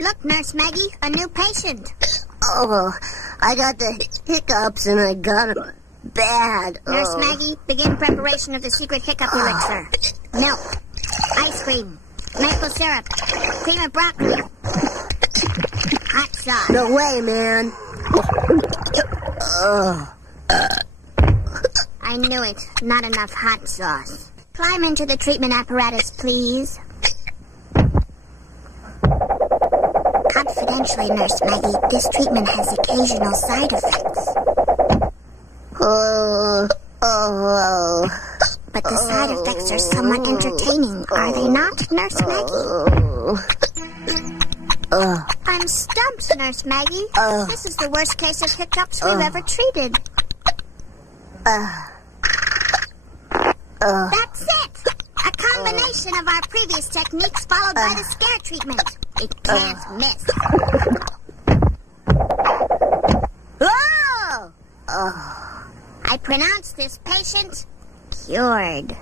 Look, Nurse Maggie, a new patient. Oh, I got the hiccups and I got them bad. Nurse Maggie, begin preparation of the secret hiccup elixir. Milk, ice cream, maple syrup, cream of broccoli, hot sauce. No way, man. I knew it. Not enough hot sauce. Climb into the treatment apparatus, please. Confidentially, Nurse Maggie, this treatment has occasional side effects. But the side effects are somewhat entertaining, are they not, Nurse Maggie? I'm stumped, Nurse Maggie. This is the worst case of hiccups we've ever treated. That's it! A combination of our previous techniques followed by the scare treatment. It can't miss. I pronounce this patient cured.